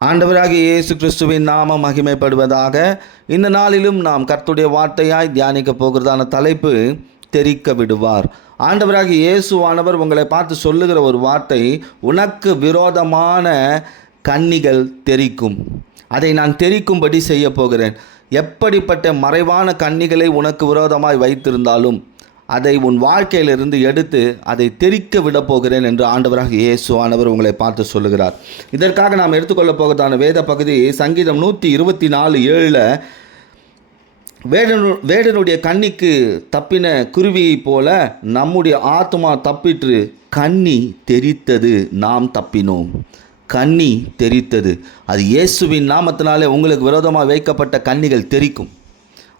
ஆண்டவராகிய இயேசு கிறிஸ்துவின் நாமம் மகிமைப்படுவதாக. இந்த நாளிலும் நாம் கர்த்தருடைய வார்த்தையாய் தியானிக்க போகிறதான தலைப்பு தெரிக்க விடுவார். ஆண்டவராகிய இயேசுவானவர் உங்களை பார்த்து சொல்லுகிற ஒரு வார்த்தை, உனக்கு விரோதமான கண்ணிகள் தெரிக்கும், அதை நான் தெரிக்கும்படி செய்ய போகிறேன். எப்படிப்பட்ட மறைவான கண்ணிகளை உனக்கு விரோதமாய் வைத்திருந்தாலும் அதை உன் வாழ்க்கையிலிருந்து எடுத்து அதை தெரிக்க விட போகிறேன் என்று ஆண்டவராக இயேசுவானவர் உங்களை பார்த்து சொல்லுகிறார். இதற்காக நாம் எடுத்துக்கொள்ள போகிறதான வேத பகுதி சங்கீதம் 124:7. வேடனுடைய கண்ணிக்கு தப்பின குருவியைப் போல நம்முடைய ஆத்மா தப்பிற்று, கண்ணி தெரித்தது, நாம் தப்பினோம். கண்ணி தெரித்தது. அது இயேசுவின் நாமத்தினாலே உங்களுக்கு விரோதமாக வைக்கப்பட்ட கண்ணிகள் தெரிக்கும்.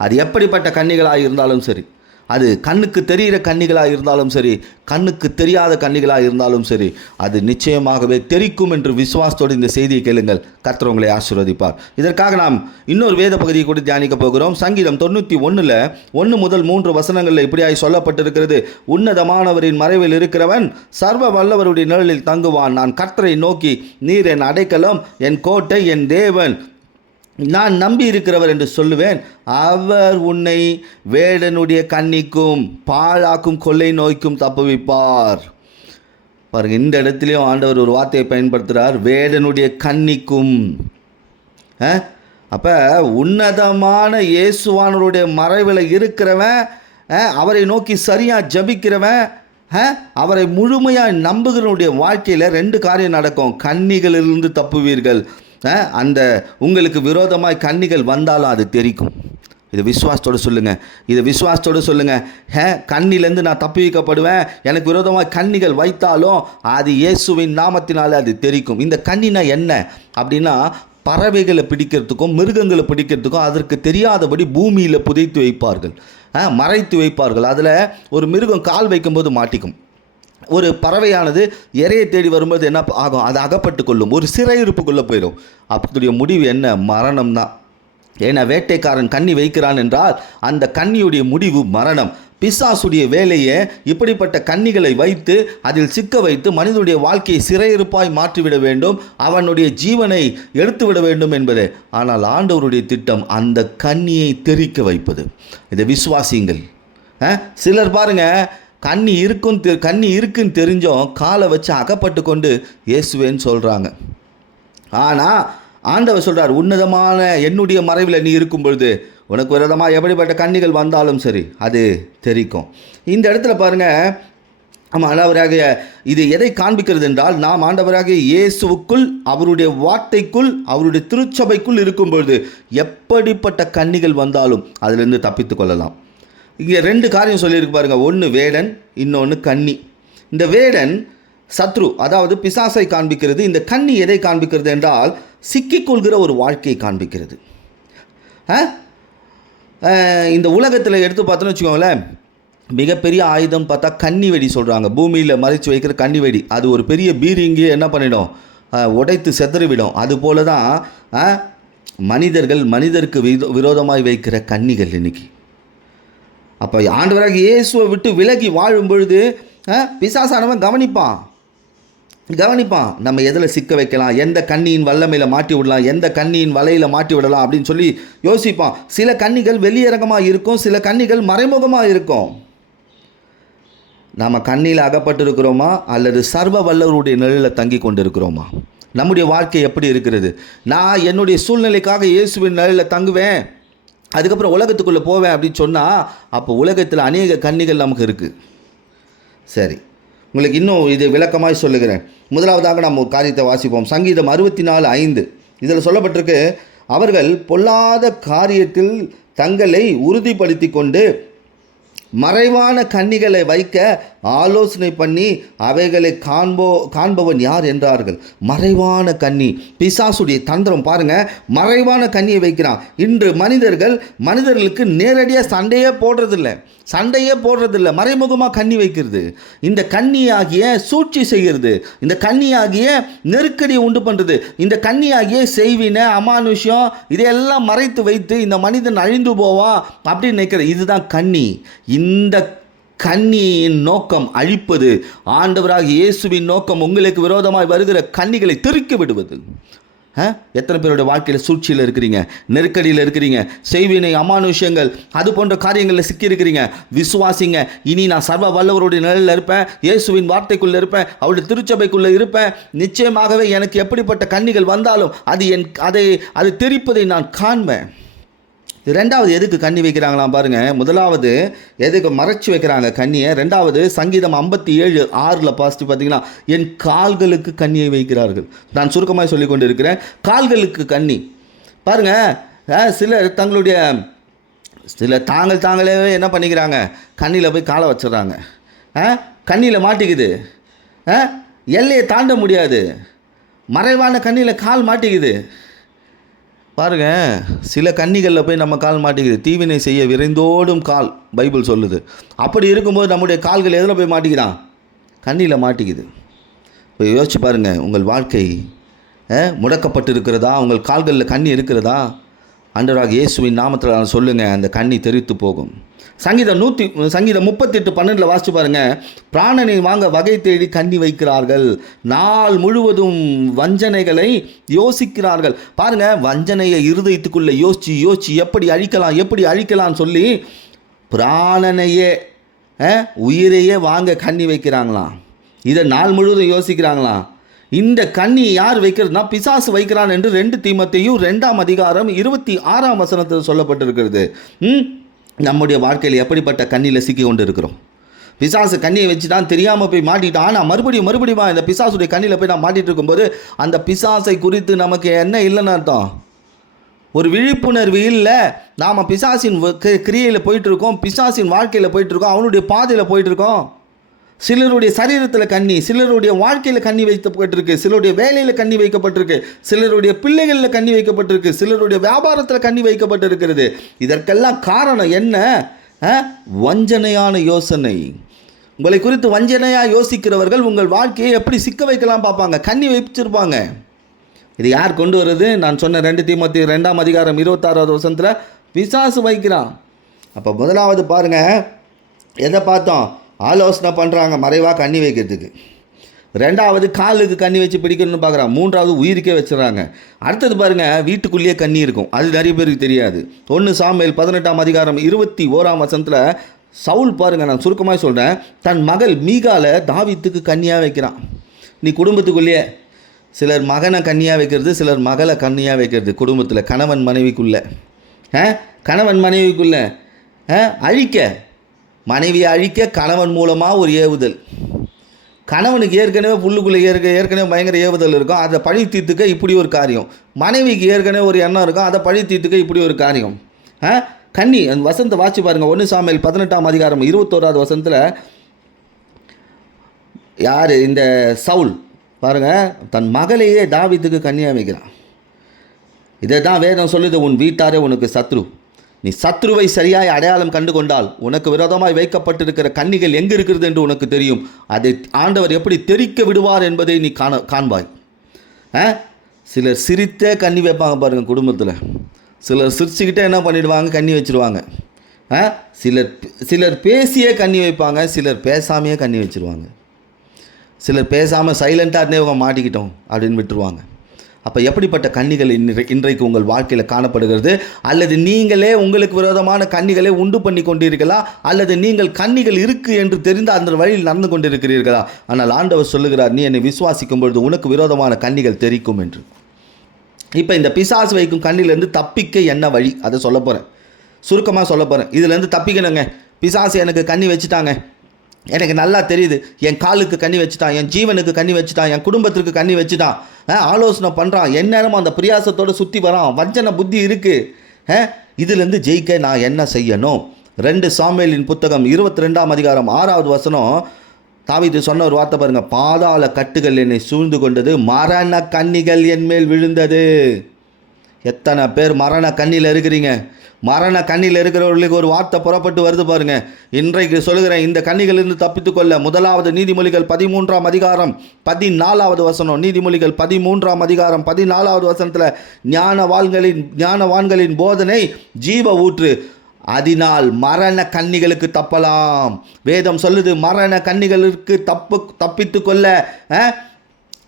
அது எப்படிப்பட்ட கண்ணிகளாக இருந்தாலும் சரி, அது கண்ணுக்கு தெரிகிற கண்ணிகளாக இருந்தாலும் சரி, கண்ணுக்கு தெரியாத கண்ணிகளாக இருந்தாலும் சரி, அது நிச்சயமாகவே தெரிக்கும் என்று விசுவாசத்தோடு இந்த செய்தியை கேளுங்கள். கர்த்தர் உங்களை ஆசீர்வதிப்பார். இதற்காக நாம் இன்னொரு வேத பகுதியை கூட தியானிக்க போகிறோம். சங்கீதம் 91:1-3 இப்படியாய் சொல்லப்பட்டிருக்கிறது. உன்னதமானவரின் மறைவில் இருக்கிறவன் சர்வ வல்லவருடைய நிழலில் தங்குவான். நான் கர்த்தரை நோக்கி, நீர் என் அடைக்கலம், என் கோட்டை, என் தேவன், நான் நம்பி இருக்கிறவர் என்று சொல்லுவேன். அவர் உன்னை வேடனுடைய கண்ணிக்கும் பாழாக்கும் கொள்ளை நோய்க்கும் தப்புவிப்பார். பாருங்க, இந்த இடத்துலையும் ஆண்டவர் ஒரு வார்த்தையை பயன்படுத்துகிறார், வேடனுடைய கண்ணிக்கும். அப்போ உன்னதமான இயேசுவானவருடைய மறைவில் இருக்கிறவன், அவரை நோக்கி சரியாக ஜபிக்கிறவன், அவரை முழுமையாக நம்புகிறவனுடைய வாழ்க்கையில் 2 காரியம் நடக்கும். கண்ணிகளிலிருந்து தப்புவீர்கள். அந்த உங்களுக்கு விரோதமாய் கண்ணிகள் வந்தாலும் அது தெரிக்கும். இது விசுவாசத்தோடு சொல்லுங்கள், இது விசுவாசத்தோடு சொல்லுங்கள். கண்ணிலேருந்து நான் தப்பி வைக்கப்படுவேன். எனக்கு விரோதமாக கண்ணிகள் வைத்தாலும் அது இயேசுவின் நாமத்தினாலே அது தெரிக்கும். இந்த கண்ணினா என்ன அப்படின்னா, பறவைகளை பிடிக்கிறதுக்கும் மிருகங்களை பிடிக்கிறதுக்கும் அதற்கு தெரியாதபடி பூமியில் புதைத்து வைப்பார்கள், மறைத்து வைப்பார்கள். அதில் ஒரு மிருகம் கால் வைக்கும்போது மாட்டிக்கும். ஒரு பறவையானது இரையை தேடி வரும்போது என்ன ஆகும்? அது அகப்பட்டு கொள்ளும், ஒரு சிறையிருப்புக்குள்ளே போயிடும். அப்போடைய முடிவு என்ன? மரணம் தான். ஏன்னா வேட்டைக்காரன் கண்ணி வைக்கிறான் என்றால் அந்த கண்ணியுடைய முடிவு மரணம். பிசாசுடைய வேலையை இப்படிப்பட்ட கண்ணிகளை வைத்து அதில் சிக்க வைத்து மனிதனுடைய வாழ்க்கையை சிறையிருப்பாய் மாற்றிவிட வேண்டும், அவனுடைய ஜீவனை எடுத்துவிட வேண்டும் என்பதே. ஆனால் ஆண்டவருடைய திட்டம் அந்த கண்ணியை தெரிக்க வைப்பது. இதை விசுவாசிங்கள். சிலர் பாருங்கள், கண்ணி இருக்குன்னு தெரிஞ்சோம் காலை வச்சு அகப்பட்டு கொண்டு இயேசுவேன்னு சொல்கிறாங்க. ஆனால் ஆண்டவர் சொல்கிறார், உன்னதமான என்னுடைய மறைவில் நீ இருக்கும் பொழுது உனக்கு விரோதமாக எப்படிப்பட்ட கண்ணிகள் வந்தாலும் சரி அது தெரிக்கும். இந்த இடத்துல பாருங்கள், ஆண்டவராக இது எதை காண்பிக்கிறது என்றால், நாம் ஆண்டவராக இயேசுவுக்குள், அவருடைய வார்த்தைக்குள், அவருடைய திருச்சபைக்குள் இருக்கும் பொழுது எப்படிப்பட்ட கண்ணிகள் வந்தாலும் அதிலிருந்து தப்பித்து கொள்ளலாம். இங்கே 2 காரியம் சொல்லியிருக்கு பாருங்க. ஒன்று வேடன், இன்னொன்று கண்ணி. இந்த வேடன் சத்ரு, அதாவது பிசாசை காண்பிக்கிறது. இந்த கண்ணி எதை காண்பிக்கிறது என்றால், சிக்கிக்கொள்கிற ஒரு வாழ்க்கையை காண்பிக்கிறது. இந்த உலகத்தில் எடுத்து பார்த்தோன்னு வச்சுக்கோங்களேன், மிகப்பெரிய ஆயுதம் பார்த்தா கண்ணி வெடி சொல்கிறாங்க. பூமியில் மறைச்சு வைக்கிற கண்ணி வெடி, அது ஒரு பெரிய பீரிங்கி என்ன பண்ணிடும்? உடைத்து செதறிவிடும். அதுபோல தான் மனிதருக்கு விரோதமாய் வைக்கிற கண்ணிகள் இன்னைக்கு. அப்போ ஆண்டவராக இயேசுவை விட்டு விலகி வாழும் பொழுது பிசாசானவன் கவனிப்பான். நம்ம எதில் சிக்க வைக்கலாம், எந்த கண்ணியின் வல்லமையில் மாட்டி விடலாம், எந்த கண்ணியின் வலையில் மாட்டி விடலாம் அப்படின்னு சொல்லி யோசிப்பான். சில கண்ணிகள் வெளியரங்கமாக இருக்கும், சில கண்ணிகள் மறைமுகமாக இருக்கும். நம்ம கண்ணியில் அகப்பட்டிருக்கிறோமா அல்லது சர்வ வல்லவருடைய நிழலில் தங்கி கொண்டு இருக்கிறோமா? நம்முடைய வாழ்க்கை எப்படி இருக்கிறது? நான் என்னுடைய சூழ்நிலைக்காக இயேசுவின் நிழலில் தங்குவேன், அதுக்கப்புறம் உலகத்துக்குள்ளே போவேன் அப்படின்னு சொன்னால், அப்போ உலகத்தில் அநேக கண்ணிகள் நமக்கு இருக்குது. சரி, உங்களுக்கு இன்னும் இது விளக்கமாக சொல்லுகிறேன். முதலாவதாக நாம் ஒரு காரியத்தை வாசிப்போம். சங்கீதம் 64:5 இதில் சொல்லப்பட்டிருக்கு, அவர்கள் பொல்லாத காரியத்தில் தங்களை உறுதிப்படுத்தி கொண்டு மறைவான கண்ணிகளை வைக்க ஆலோசனை பண்ணி அவைகளை காண்பவன் யார் என்றார்கள். மறைவான கண்ணி, பிசாசுடைய தந்திரம் பாருங்கள். மறைவான கண்ணியை வைக்கிறான். இன்று மனிதர்களுக்கு நேரடியாக சண்டையே போடுறதில்லை, மறைமுகமாக கண்ணி வைக்கிறது. இந்த கண்ணியாகிய சூழ்ச்சி செய்கிறது, இந்த கண்ணியாகிய நெருக்கடியை உண்டு பண்ணுறது, இந்த கண்ணியாகிய செய்வின அமானுஷ்யம் இதையெல்லாம் மறைத்து வைத்து இந்த மனிதன் அழிந்து போவான் அப்படின்னு நினைக்கிறது. இதுதான் கண்ணி. இந்த கண்ணியின் நோக்கம் அழிப்பது. ஆண்டவராக இயேசுவின் நோக்கம் உங்களுக்கு விரோதமாய் வருகிற கண்ணிகளை திருக்கி விடுவது. எத்தனை பேருடைய வாழ்க்கையில் சூழ்ச்சியில் இருக்கிறீங்க, நெருக்கடியில் இருக்கிறீங்க, செய்வினை அமானுஷ்யங்கள் அது போன்ற காரியங்களில் சிக்கியிருக்கிறீங்க. விசுவாசிங்க, இனி நான் சர்வ வல்லவருடைய நிலையில் இருப்பேன், இயேசுவின் வார்த்தைக்குள்ளே இருப்பேன், அவருடைய திருச்சபைக்குள்ளே இருப்பேன். நிச்சயமாகவே எனக்கு எப்படிப்பட்ட கண்ணிகள் வந்தாலும் அது தெரிப்பதை நான் காண்பேன். ரெண்டாவது எதுக்கு கண்ணி வைக்கிறாங்களாம் பாருங்கள். முதலாவது எதுக்கு மறைச்சி வைக்கிறாங்க கண்ணியை. ரெண்டாவது சங்கீதம் 57:6 பாசிட்டிவ் பார்த்தீங்கன்னா, என் கால்களுக்கு கண்ணியை வைக்கிறார்கள். நான் சுருக்கமாக சொல்லி கொண்டு இருக்கிறேன். கால்களுக்கு கண்ணி பாருங்கள். சிலர் தாங்களே என்ன பண்ணிக்கிறாங்க, கண்ணியில் போய் காலை வச்சிடறாங்க. கண்ணியில் மாட்டிக்குது, எல்லையை தாண்ட முடியாது, மறைவான கண்ணியில் கால் மாட்டிக்குது. பாருங்கள், சில கன்னிகளில் போய் நம்ம கால் மாட்டிக்குது. தீவினை செய்ய விரைந்தோடும் கால் பைபிள் சொல்லுது. அப்படி இருக்கும்போது நம்முடைய கால்கள் எதில் போய் மாட்டிக்கிறான்? கண்ணியில் மாட்டிக்குது. இப்போ யோசிச்சு பாருங்கள், உங்கள் வாழ்க்கை முடக்கப்பட்டு இருக்கிறதா? உங்கள் கால்களில் கண்ணி இருக்கிறதா? ஆண்டவராகிய இயேசுவின் நாமத்தில் சொல்லுங்கள், அந்த கண்ணி தெரித்து போகும். சங்கீதம் 38:12 வாசிச்சு பாருங்கள். பிராணனை வாங்க வகை தேடி கண்ணி வைக்கிறார்கள், நாள் முழுவதும் வஞ்சனைகளை யோசிக்கிறார்கள். பாருங்கள், வஞ்சனையை இருதயத்துக்குள்ளே யோசிச்சு எப்படி அழிக்கலாம்னு சொல்லி பிராணனையே உயிரையே வாங்க கண்ணி வைக்கிறாங்களாம். இதை நாள் முழுவதும் யோசிக்கிறாங்களாம். இந்த கண்ணி யார் வைக்கிறதுனா பிசாசு வைக்கிறான் என்று 2 தீமோத்தேயு 2:26 சொல்லப்பட்டிருக்கிறது. நம்முடைய வாழ்க்கையில் எப்படிப்பட்ட கண்ணியில் சிக்கி கொண்டு இருக்கிறோம்? பிசாசு கண்ணியை வச்சு தான் தெரியாமல் போய் மாட்டிட்டான். ஆனால் மறுபடியும் இந்த பிசாசுடைய கண்ணியில் போய் நான் மாட்டிகிட்டு இருக்கும்போது அந்த பிசாசை குறித்து நமக்கு என்ன இல்லைன்னு அர்த்தம்? ஒரு விழிப்புணர்வு இல்லை. நாம் பிசாசின் கிரியையில் போயிட்டுருக்கோம், பிசாசின் வாழ்க்கையில் போயிட்டுருக்கோம், அவனுடைய பாதையில் போயிட்டுருக்கோம். சிலருடைய சரீரத்தில் கண்ணி, சிலருடைய வாழ்க்கையில் கண்ணி வைக்கப்பட்டிருக்கு, சிலருடைய வேலையில் கண்ணி வைக்கப்பட்டிருக்கு, சிலருடைய பிள்ளைகளில் கண்ணி வைக்கப்பட்டிருக்கு, சிலருடைய வியாபாரத்தில் கண்ணி வைக்கப்பட்டிருக்கிறது. இதற்கெல்லாம் காரணம் என்ன? வஞ்சனையான யோசனை. உங்களை குறித்து வஞ்சனையாக யோசிக்கிறவர்கள் உங்கள் வாழ்க்கையை எப்படி சிக்க வைக்கலாம் பார்ப்பாங்க, கண்ணி வச்சிருப்பாங்க. இது யார் கொண்டு வருது? நான் சொன்ன 2 தீமோத்தேயு 2:26 பிசாசு வைக்கிறான். அப்போ முதலாவது பாருங்கள், எதை பார்த்தோம்? ஆலோசனை பண்ணுறாங்க மறைவாக கண்ணி வைக்கிறதுக்கு. ரெண்டாவது காலுக்கு கண்ணி வச்சு பிடிக்கணும்னு பார்க்குறாங்க. மூன்றாவது உயிருக்கே வச்சுறாங்க. அடுத்தது பாருங்கள், வீட்டுக்குள்ளேயே கண்ணி இருக்கும். அது நிறைய பேருக்கு தெரியாது. 1 சாமுவேல் 18:21 சவுல் பாருங்கள், நான் சுருக்கமாக சொல்கிறேன், தன் மகள் மீகால தாவீதுக்கு கண்ணியாக வைக்கிறான். நீ குடும்பத்துக்குள்ளேயே சிலர் மகனை கண்ணியாக வைக்கிறது, சிலர் மகளை கண்ணியாக வைக்கிறது. குடும்பத்தில் கணவன் மனைவிக்குள்ளே மனைவியை அழிக்க கணவன் மூலமாக ஒரு ஏவுதல். கணவனுக்கு ஏற்கனவே புல்லுக்குள்ளே ஏற்கனவே பயங்கர ஏவுதல் இருக்கும், அதை பழி தீர்த்துக்க இப்படி ஒரு காரியம். மனைவிக்கு ஏற்கனவே ஒரு எண்ணம் இருக்கும், அதை பழி தீர்த்துக்க இப்படி ஒரு காரியம். கண்ணி அந்த வசனத்தை வாசி பாருங்கள். 1 சாமுவேல் 18:21 யார்? இந்த சவுல் பாருங்கள், தன் மகளையே தாவீதுக்கு கண்ணியாக வைக்கிறான். இதை தான் வேதம் சொல்லுது, உன் வீட்டாரே உனக்கு சத்ரு. நீ சத்ருவை சரியாய் அடையாளம் கண்டு கொண்டால் உனக்கு விரோதமாய் வைக்கப்பட்டிருக்கிற கண்ணிகள் எங்கே இருக்கிறது என்று உனக்கு தெரியும். அதை ஆண்டவர் எப்படி தெரிக்க விடுவார் என்பதை நீ காண்பாய். சிலர் சிரித்தே கண்ணி வைப்பாங்க பாருங்கள் குடும்பத்தில். சிலர் சிரிச்சுக்கிட்டே என்ன பண்ணிடுவாங்க? கண்ணி வச்சுருவாங்க. சிலர் பேசியே கண்ணி வைப்பாங்க, சிலர் பேசாமையே கண்ணி வச்சுருவாங்க. சிலர் பேசாமல் சைலண்ட்டாக இருந்தே இவங்க மாட்டிக்கிட்டோம் அப்படின்னு விட்டுருவாங்க. அப்போ எப்படிப்பட்ட கண்ணிகள் இன்றைக்கு உங்கள் வாழ்க்கையில் காணப்படுகிறது? அல்லது நீங்களே உங்களுக்கு விரோதமான கண்ணிகளை உண்டு பண்ணி கொண்டிருக்கிறீர்களா? அல்லது நீங்கள் கண்ணிகள் இருக்குது என்று தெரிந்து அந்த வழியில் நடந்து கொண்டிருக்கிறீர்களா? ஆனால் ஆண்டவர் சொல்லுகிறார், நீ என்னை விசுவாசிக்கும் பொழுது உனக்கு விரோதமான கண்ணிகள் தெரிக்கும் என்று. இப்போ இந்த பிசாசு வைக்கும் கண்ணிலேருந்து தப்பிக்க என்ன வழி, அதை சொல்ல போகிறேன், சுருக்கமாக சொல்ல போகிறேன். இதுலேருந்து தப்பிக்கணுங்க. பிசாசு எனக்கு கண்ணி வச்சுட்டாங்க, எனக்கு நல்லா தெரியுது, என் காலுக்கு கண்ணி வச்சுட்டான், என் ஜீவனுக்கு கண்ணி வச்சுட்டான், என் குடும்பத்திற்கு கண்ணி வச்சுட்டான், ஆலோசனை பண்ணுறான், எந்நேரமும் அந்த பிரியாசத்தோடு சுற்றி வரான், வஞ்சனை புத்தி இருக்குது. இதுலேருந்து ஜெயிக்க நான் என்ன செய்யணும்? 2 சாமுவேலின் புத்தகம் 22:6 தாவீது சொன்ன ஒரு வார்த்தை பாருங்கள், பாதாள கட்டுகள் என்னை சூழ்ந்து கொண்டது, மரண கண்ணிகள் என் மேல் விழுந்தது. எத்தனை பேர் மரண கண்ணியில் இருக்கிறீங்க? மரண கண்ணியில் இருக்கிறவர்களுக்கு ஒரு வார்த்தை புறப்பட்டு வருது பாருங்கள். இன்றைக்கு சொல்லுகிறேன், இந்த கண்ணிகளிலிருந்து தப்பித்துக்கொள்ள முதலாவது நீதிமொழிகள் 13:14 நீதிமொழிகள் 13:14 ஞானவான்களின் போதனை ஜீவ ஊற்று, அதனால் மரண கண்ணிகளுக்கு தப்பலாம். வேதம் சொல்லுது, மரண கண்ணிகளுக்கு தப்பித்து கொள்ள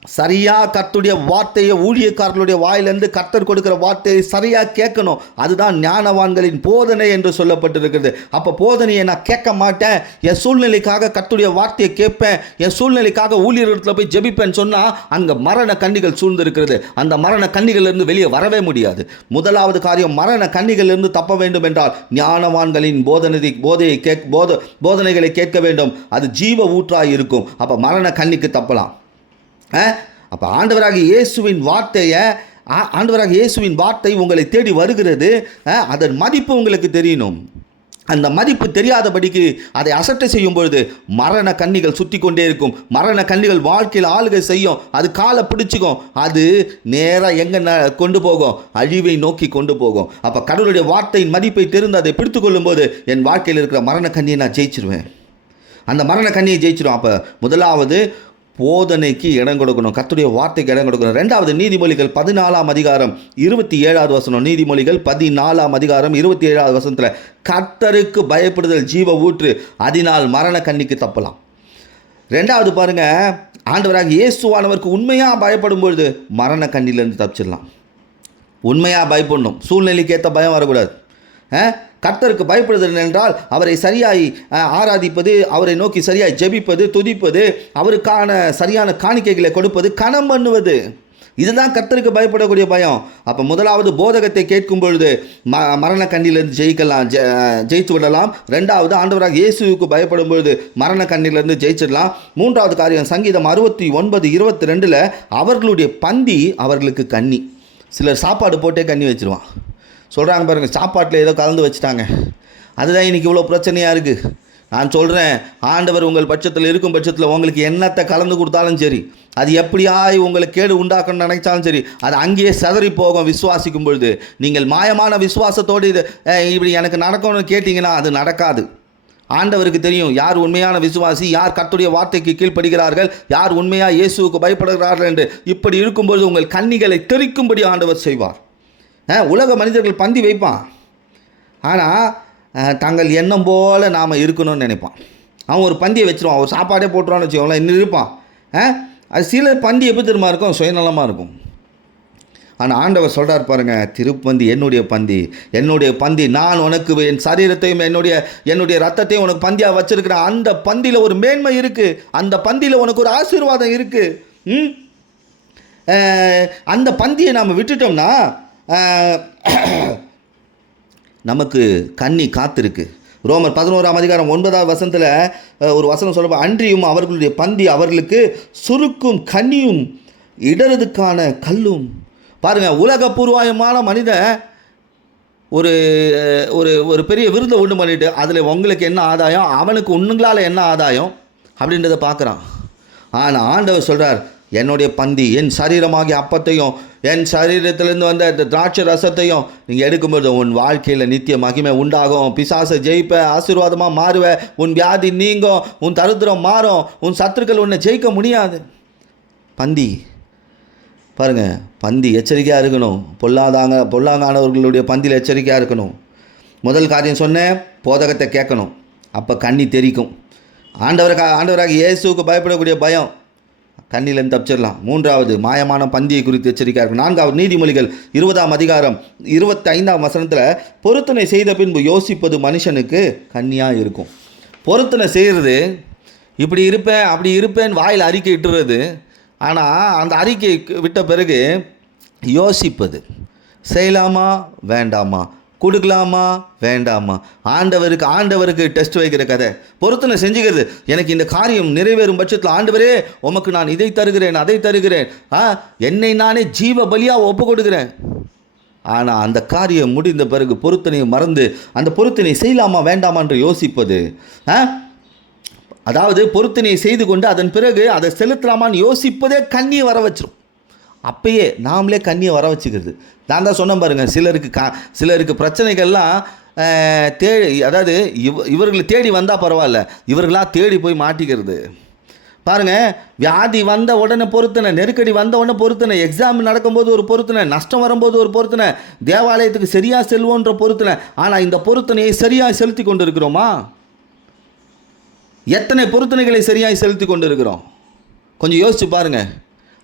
சரியாக கர்த்தருடைய வார்த்தையை ஊழியக்காரர்களுடைய வாயிலிருந்து கர்த்தர் கொடுக்குற வார்த்தையை சரியாக கேட்கணும். அதுதான் ஞானவான்களின் போதனை என்று சொல்லப்பட்டிருக்கிறது. அப்போ போதனையை நான் கேட்க மாட்டேன், என் சூழ்நிலைக்காக கர்த்தருடைய வார்த்தையை கேட்பேன், என் சூழ்நிலைக்காக ஊழியர்களிடத்தில் போய் ஜெபிப்பேன்னு சொன்னால் அங்கே மரண கண்ணிகள் சூழ்ந்திருக்கிறது. அந்த மரண கண்ணிகளிலிருந்து வெளியே வரவே முடியாது. முதலாவது காரியம், மரண கண்ணிகளிலிருந்து தப்ப வேண்டும் என்றால் ஞானவான்களின் போதனைகளை கேட்க வேண்டும். அது ஜீவ ஊற்றாய் இருக்கும். அப்போ மரண கண்ணிக்கு தப்பலாம். அப்போ ஆண்டவராகிய இயேசுவின் வார்த்தை உங்களை தேடி வருகிறது. அதன் மதிப்பு உங்களுக்கு தெரியணும். அந்த மதிப்பு தெரியாதபடிக்கு அதை அசட்டை செய்யும் பொழுது மரண கண்ணிகள் சுற்றி கொண்டே இருக்கும். மரண கண்ணிகள் வாழ்க்கையில் ஆளுகை செய்யும். அது காலை பிடிச்சிக்கும். அது நேராக எங்கே கொண்டு போகும்? அழிவை நோக்கி கொண்டு போகும். அப்போ கடவுளுடைய வார்த்தையின் மதிப்பை தெரிந்து அதை பிடித்து கொள்ளும்போது என் வாழ்க்கையில் இருக்கிற மரண கண்ணியை நான் ஜெயிச்சிருவேன். அந்த மரண கண்ணியை ஜெயிச்சிடும். அப்போ முதலாவது போதனைக்கு இடம் கொடுக்கணும், கர்த்தருடைய வார்த்தைக்கு இடம் கொடுக்கணும். ரெண்டாவது, நீதிமொழிகள் 14:27 நீதிமொழிகள் 14:27 கர்த்தருக்கு பயப்படுதல் ஜீவ ஊற்று, அதனால் மரண கண்ணிக்கு தப்பலாம். ரெண்டாவது பாருங்க, ஆண்டவராகிய இயேசுவானவருக்கு உண்மையாக பயப்படும் பொழுது மரண கண்ணிலிருந்து தப்பிச்சிடலாம். உண்மையாக பயப்படணும், சூழ்நிலைக்கு ஏற்ற பயம் வரக்கூடாது. கர்த்தருக்கு பயப்படுதல் என்றால் அவரை சரியாய் ஆராதிப்பது, அவரை நோக்கி சரியாய் ஜெபிப்பது, துதிப்பது, அவருக்கான சரியான காணிக்கைகளை கொடுப்பது, கனம் பண்ணுவது. இதுதான் கர்த்தருக்கு பயப்படக்கூடிய பயம். அப்போ முதலாவது போதகத்தை கேட்கும் பொழுது மரண கண்ணிலிருந்து ஜெயித்து விடலாம். ரெண்டாவது, ஆண்டவராக இயேசுவுக்கு பயப்படும் பொழுது மரண கண்ணிலிருந்து ஜெயிச்சிடலாம். மூன்றாவது காரியம், சங்கீதம் 69:22 அவர்களுடைய பந்தி அவர்களுக்கு கண்ணி. சிலர் சாப்பாடு போட்டே கண்ணி வச்சிருவான். சொல்கிறாங்க பாருங்கள், சாப்பாட்டில் ஏதோ கலந்து வச்சுட்டாங்க, அதுதான் இன்றைக்கி இவ்வளோ பிரச்சனையாக இருக்குது. நான் சொல்கிறேன், ஆண்டவர் உங்கள் பட்சத்தில் இருக்கும் பட்சத்தில் உங்களுக்கு என்னத்தை கலந்து கொடுத்தாலும் சரி, அது எப்படியாய் உங்களுக்கு கேடு உண்டாக்கணும்னு நினைச்சாலும் சரி, அது அங்கேயே சதறி போகும். விசுவாசிக்கும் பொழுது நீங்கள் மாயமான விசுவாசத்தோடு இது இப்படி எனக்கு நடக்கணும்னு கேட்டிங்கன்னா அது நடக்காது. ஆண்டவருக்கு தெரியும் யார் உண்மையான விசுவாசி, யார் கர்த்தருடைய வார்த்தைக்கு கீழ்ப்படுகிறார்கள், யார் உண்மையாக இயேசுவுக்கு பயப்படுகிறார்கள் என்று. இப்படி இருக்கும்பொழுது உங்கள் கண்ணிகளை தெறிக்கும்படி ஆண்டவர் செய்வார். உலக மனிதர்கள் பந்தி வைப்பான், ஆனால் தங்கள் எண்ணம் போல் நாம் இருக்கணும்னு நினைப்பான். அவன் ஒரு பந்தியை வச்சுருவான், ஒரு சாப்பாடே போட்டுருவான்னு வச்சுக்கோங்களேன், இன்னும் இருப்பான். அது சில பந்தி எப்படி திரும்ப இருக்கும்? சுயநலமாக இருக்கும். ஆனால் ஆண்டவர் சொல்கிறார் பாருங்கள், திருப்பந்தி என்னுடைய பந்தி, நான் உனக்கு என் சரீரத்தையும் என்னுடைய ரத்தத்தையும் உனக்கு பந்தியாக வச்சுருக்கிறேன். அந்த பந்தியில் ஒரு மேன்மை இருக்குது, அந்த பந்தியில் உனக்கு ஒரு ஆசீர்வாதம் இருக்குது. அந்த பந்தியை நாம் விட்டுட்டோம்னா நமக்கு கண்ணி காத்திருக்கு. ரோமர் 11:9 ஒரு வசனம் சொல்ல, அன்றியும் அவர்களுடைய பந்தி அவர்களுக்கு சுருக்கும் கண்ணியும் இடறதுக்கான கல்லும். பாருங்கள், உலகபூர்வமான மனிதன் ஒரு ஒரு பெரிய விருந்தை உண்டு பண்ணிட்டு அதில் உங்களுக்கு என்ன ஆதாயம், அவனுக்கு உண்ணுங்களால் என்ன ஆதாயம் அப்படின்றத பார்க்குறான். ஆனால் ஆண்டவர் சொல்கிறார், என்னுடைய பந்தி, என் சரீரமாகிய அப்பத்தையும் என் சரீரத்திலேருந்து வந்த இந்த திராட்சை ரசத்தையும் நீங்கள் எடுக்கும்போது உன் வாழ்க்கையில் நித்திய மகிமை உண்டாகும். பிசாசை ஜெயிப்ப, ஆசீர்வாதமாக மாறுவ, உன் வியாதி நீங்கும், உன் தரித்திரம் மாறும், உன் சத்துருக்கள் உன்னை ஜெயிக்க முடியாது. பந்தி பாருங்கள், பந்தி எச்சரிக்கையாக இருக்கணும். பொல்லாங்கானவர்களுடைய பந்தியில் எச்சரிக்கையாக இருக்கணும். முதல் காரியம் சொன்னேன், போதகத்தை கேட்கணும், அப்போ கண்ணி தெரிக்கும். ஆண்டவராக இயேசுவுக்கு பயப்படக்கூடிய பயம், கண்ணிலேருந்து தப்பிச்சிடலாம். மூன்றாவது, மாயமான பந்தியை குறித்து எச்சரிக்கையாக இருக்கும். நான்காவது, நீதிமொழிகள் 20:25 பொருத்தனை செய்த பின்பு யோசிப்பது மனுஷனுக்கு கண்ணியாக இருக்கும். பொருத்தனை செய்கிறது, இப்படி இருப்பேன் அப்படி இருப்பேன் வாயில் அறிக்கை இட்டுறது. ஆனால் அந்த அறிக்கை விட்ட பிறகு யோசிப்பது, செய்யலாமா வேண்டாமா, கொடுக்கலாமா வேண்டாமா, ஆண்டவருக்கு டெஸ்ட் வைக்கிற கதை. பொருத்தனை செஞ்சுக்கிறது, எனக்கு இந்த காரியம் நிறைவேறும் பட்சத்தில் ஆண்டவரே உமக்கு நான் இதை தருகிறேன் அதை தருகிறேன், என்னை நானே ஜீவ பலியாக ஒப்பு கொடுக்குறேன். ஆனால் அந்த காரியம் முடிந்த பிறகு பொருத்தனையை மறந்து அந்த பொருத்தனை செய்யலாமா வேண்டாமா என்று யோசிப்பது. அதாவது பொருத்தனையை செய்து கொண்டு அதன் பிறகு அதை செலுத்தலாமான்னு யோசிப்பதே கண்ணியை வர வச்சிடும். அப்பயே நாமளே கண்ணியை வர வச்சுக்கிறது. நான் தான் சொன்னேன் பாருங்கள், சிலருக்கு பிரச்சனைகள்லாம் அதாவது இவர்களை தேடி வந்தால் பரவாயில்ல, இவர்களாக தேடி போய் மாட்டிக்கிறது. பாருங்கள், வியாதி வந்த உடனே பொருத்தனை, நெருக்கடி வந்த உடனே பொருத்தனை, எக்ஸாம் நடக்கும்போது ஒரு பொருத்தனை, நஷ்டம் வரும்போது ஒரு பொருத்தனை, தேவாலயத்துக்கு சரியாக செல்வோன்ற பொருத்தனை. ஆனால் இந்த பொருத்தனையை சரியாக செலுத்தி கொண்டு இருக்கிறோமா? எத்தனை பொருத்தனைகளை சரியாக செலுத்தி கொண்டு இருக்கிறோம்? கொஞ்சம் யோசிச்சு பாருங்கள்.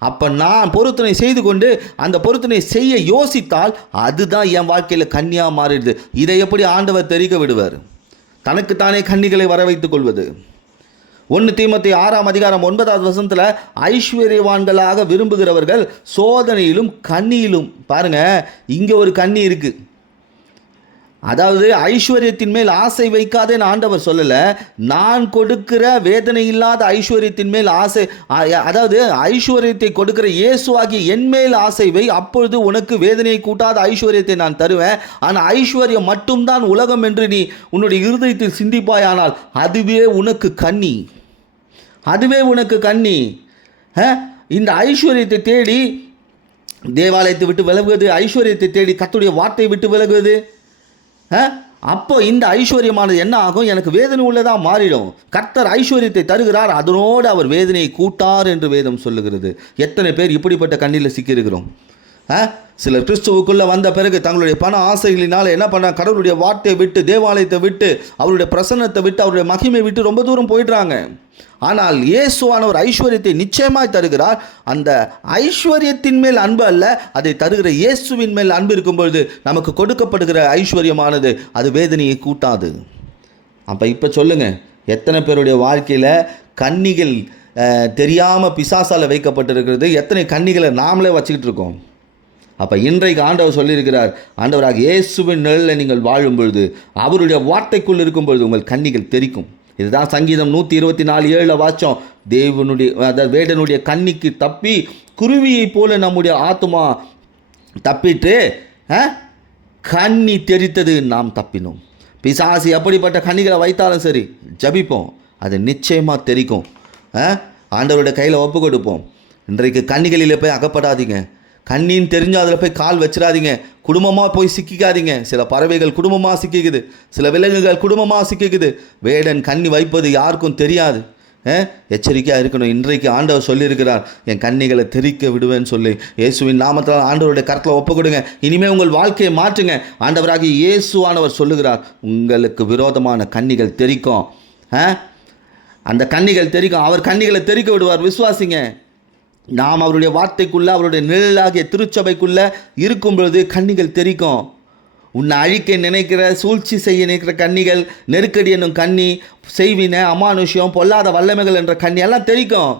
அப்போ நான் பொருத்தனை செய்து கொண்டு அந்த பொருத்தனை செய்ய யோசித்தால் அதுதான் என் வாழ்க்கையில் கன்னியாக மாறிடுது. இதை எப்படி ஆண்டவர் தெரிவிக்க விடுவார்? தனக்குத்தானே கன்னிகளை வர வைத்துக் கொள்வது. 1 தீமோத்தேயு 6:9 ஐஸ்வர்யவான்களாக விரும்புகிறவர்கள் சோதனையிலும் கண்ணியிலும். பாருங்க, இங்கே ஒரு கண்ணி இருக்கு. அதாவது ஐஸ்வர்யத்தின் மேல் ஆசை வைக்காதேன்னு ஆண்டவர் சொல்லலை. நான் கொடுக்கிற வேதனை இல்லாத ஐஸ்வர்யத்தின் மேல் ஆசை, அதாவது ஐஸ்வர்யத்தை கொடுக்கிற இயேசுவாகி என் மேல் ஆசை வை, அப்பொழுது உனக்கு வேதனையை கூட்டாத ஐஸ்வர்யத்தை நான் தருவேன். ஆனால் ஐஸ்வர்யம் மட்டும்தான் உலகம் என்று நீ உன்னுடைய இருதயத்தில் சிந்திப்பாயானால் அதுவே உனக்கு கண்ணி, அதுவே உனக்கு கண்ணி. இந்த ஐஸ்வர்யத்தை தேடி தேவாலயத்தை விட்டு விலகுவது, ஐஸ்வர்யத்தை தேடி கர்த்தருடைய வார்த்தையை விட்டு விலகுவது, அப்போ இந்த ஐஸ்வர்யமானது என்ன ஆகும்? எனக்கு வேதனை உள்ளதாக மாறிடும். கர்த்தர் ஐஸ்வர்யத்தை தருகிறார், அதனோடு அவர் வேதனையை கூட்டார் என்று வேதம் சொல்லுகிறது. எத்தனை பேர் இப்படிப்பட்ட கண்ணில் சிக்கியிருக்கிறோம்? சிலர் கிறிஸ்துவுக்குள்ளே வந்த பிறகு தங்களுடைய பண ஆசைகளினால் என்ன பண்ணாங்க? கடவுளுடைய வார்த்தையை விட்டு, தேவாலயத்தை விட்டு, அவருடைய பிரசன்னத்தை விட்டு, அவருடைய மகிமை விட்டு ரொம்ப தூரம் போயிடுறாங்க. ஆனால் இயேசுவானவர் ஐஸ்வர்யத்தை நிச்சயமாய் தருகிறார். அந்த ஐஸ்வர்யத்தின் மேல் அன்பு அல்ல, அதை தருகிற இயேசுவின் மேல் அன்பு இருக்கும் பொழுது நமக்கு கொடுக்கப்படுகிற ஐஸ்வர்யமானது அது வேதனையை கூட்டாது. அப்போ இப்போ சொல்லுங்கள், எத்தனை பேருடைய வாழ்க்கையில் கன்னிகள் தெரியாமல் பிசாசால் வைக்கப்பட்டிருக்கிறது? எத்தனை கன்னிகளை நாமளே வச்சுக்கிட்டு இருக்கோம்? அப்போ இன்றைக்கு ஆண்டவர் சொல்லியிருக்கிறார், ஆண்டவராக இயேசுவின் நிழலில் நீங்கள் வாழும் பொழுது, அவருடைய வார்த்தைக்குள் இருக்கும் பொழுது உங்கள் கன்னிகள் தெரிக்கும். இதுதான் சங்கீதம் 124:7 வாச்சோம். தேவனுடைய, அதாவது வேடனுடைய கண்ணிக்கு தப்பி குருவியை போல நம்முடைய ஆத்மா தப்பிட்டு கண்ணி தெரித்தது நாம் தப்பினோம். பிசாசு எப்படிப்பட்ட கண்ணிகளை வைத்தாலும் சரி, ஜபிப்போம், அது நிச்சயமாக தெரிக்கும். ஆண்டவருடைய கையில் ஒப்பு கொடுப்போம். இன்றைக்கு கண்ணிகளில் போய் அகப்படாதீங்க. கண்ணின்னு தெரிஞ்சால் அதில் போய் கால் வச்சிடாதீங்க. குடும்பமாக போய் சிக்கிக்காதீங்க. சில பறவைகள் குடும்பமாக சிக்கிக்குது, சில விலங்குகள் குடும்பமாக சிக்கிக்குது. வேடன் கண்ணி வைப்பது யாருக்கும் தெரியாது. எச்சரிக்கையாக இருக்கணும். இன்றைக்கு ஆண்டவர் சொல்லியிருக்கிறார், என் கண்ணிகளை தெரிக்க விடுவேன்னு சொல்லி. இயேசுவின் நாமத்தால் ஆண்டவருடைய கருத்தில் ஒப்பு கொடுங்க. இனிமேல் உங்கள் வாழ்க்கையை மாற்றுங்க. ஆண்டவராகி இயேசுவானவர் சொல்லுகிறார், உங்களுக்கு விரோதமான கண்ணிகள் தெரிக்கும். அந்த கண்ணிகள் தெரிக்கும். அவர் கண்ணிகளை தெரிக்க விடுவார். விசுவாசிங்க. நாம் அவருடைய வார்த்தைக்குள்ளே, அவருடைய நிழலாகிய திருச்சபைக்குள்ளே இருக்கும் பொழுது கண்ணிகள் தெரிக்கும். உன்னை அழிக்க நினைக்கிற, சூழ்ச்சி செய்ய நினைக்கிற கண்ணிகள், நெருக்கடி என்னும் கண்ணி, செய்வின, அமானுஷ்யம், பொல்லாத வல்லமைகள் என்ற கண்ணி எல்லாம் தெரிக்கும்.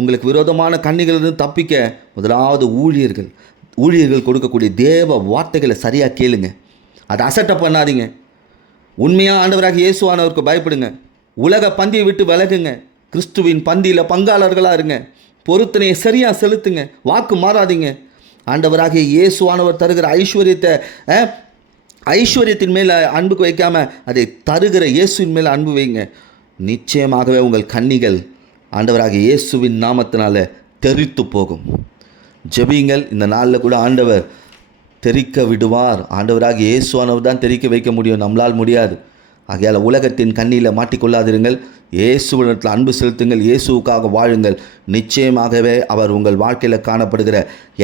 உங்களுக்கு விரோதமான கண்ணிகளிலிருந்து தப்பிக்க முதலாவது ஊழியர்கள் கொடுக்கக்கூடிய தேவ வார்த்தைகளை சரியாக கேளுங்க. அதை அசட்டை பண்ணாதீங்க. உண்மையாக ஆண்டவராக இயேசுவானவருக்கு பயப்படுங்க. உலக பந்தியை விட்டு விலகுங்க. கிறிஸ்துவின் பந்தியில் பங்காளர்களாக இருங்க. பொருத்தனையை சரியாக செலுத்துங்க. வாக்கு மாறாதீங்க. ஆண்டவராகிய இயேசுவானவர் தருகிற ஐஸ்வர்யத்தின் மேலே அன்பு வைக்காமல் அதை தருகிற இயேசுவின் மேலே அன்பு வைங்க. நிச்சயமாகவே உங்கள் கண்ணிகள் ஆண்டவராகிய இயேசுவின் நாமத்தினால தெரித்து போகும். ஜெபியுங்கள். இந்த நாளில் கூட ஆண்டவர் தெரிக்க விடுவார். ஆண்டவராகிய இயேசுவானவர் தான் தெரிக்க வைக்க முடியும், நம்மளால் முடியாது. ஆகையால் உலகத்தின் கண்ணியில் மாட்டிக்கொள்ளாதிருங்கள். இயேசுவிடத்தில் அன்பு செலுத்துங்கள். இயேசுவுக்காக வாழுங்கள். நிச்சயமாகவே அவர் உங்கள் வாழ்க்கையில் காணப்படுகிற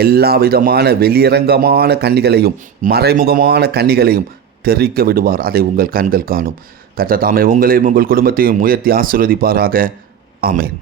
எல்லா விதமான வெளியரங்கமான கண்ணிகளையும் மறைமுகமான கண்ணிகளையும் தெரிக்க விடுவார். அதை உங்கள் கண்கள் காணும். கர்த்தர் தாமே உங்களையும் உங்கள் குடும்பத்தையும் உயர்த்தி ஆசீர்வதிப்பாராக. ஆமென்.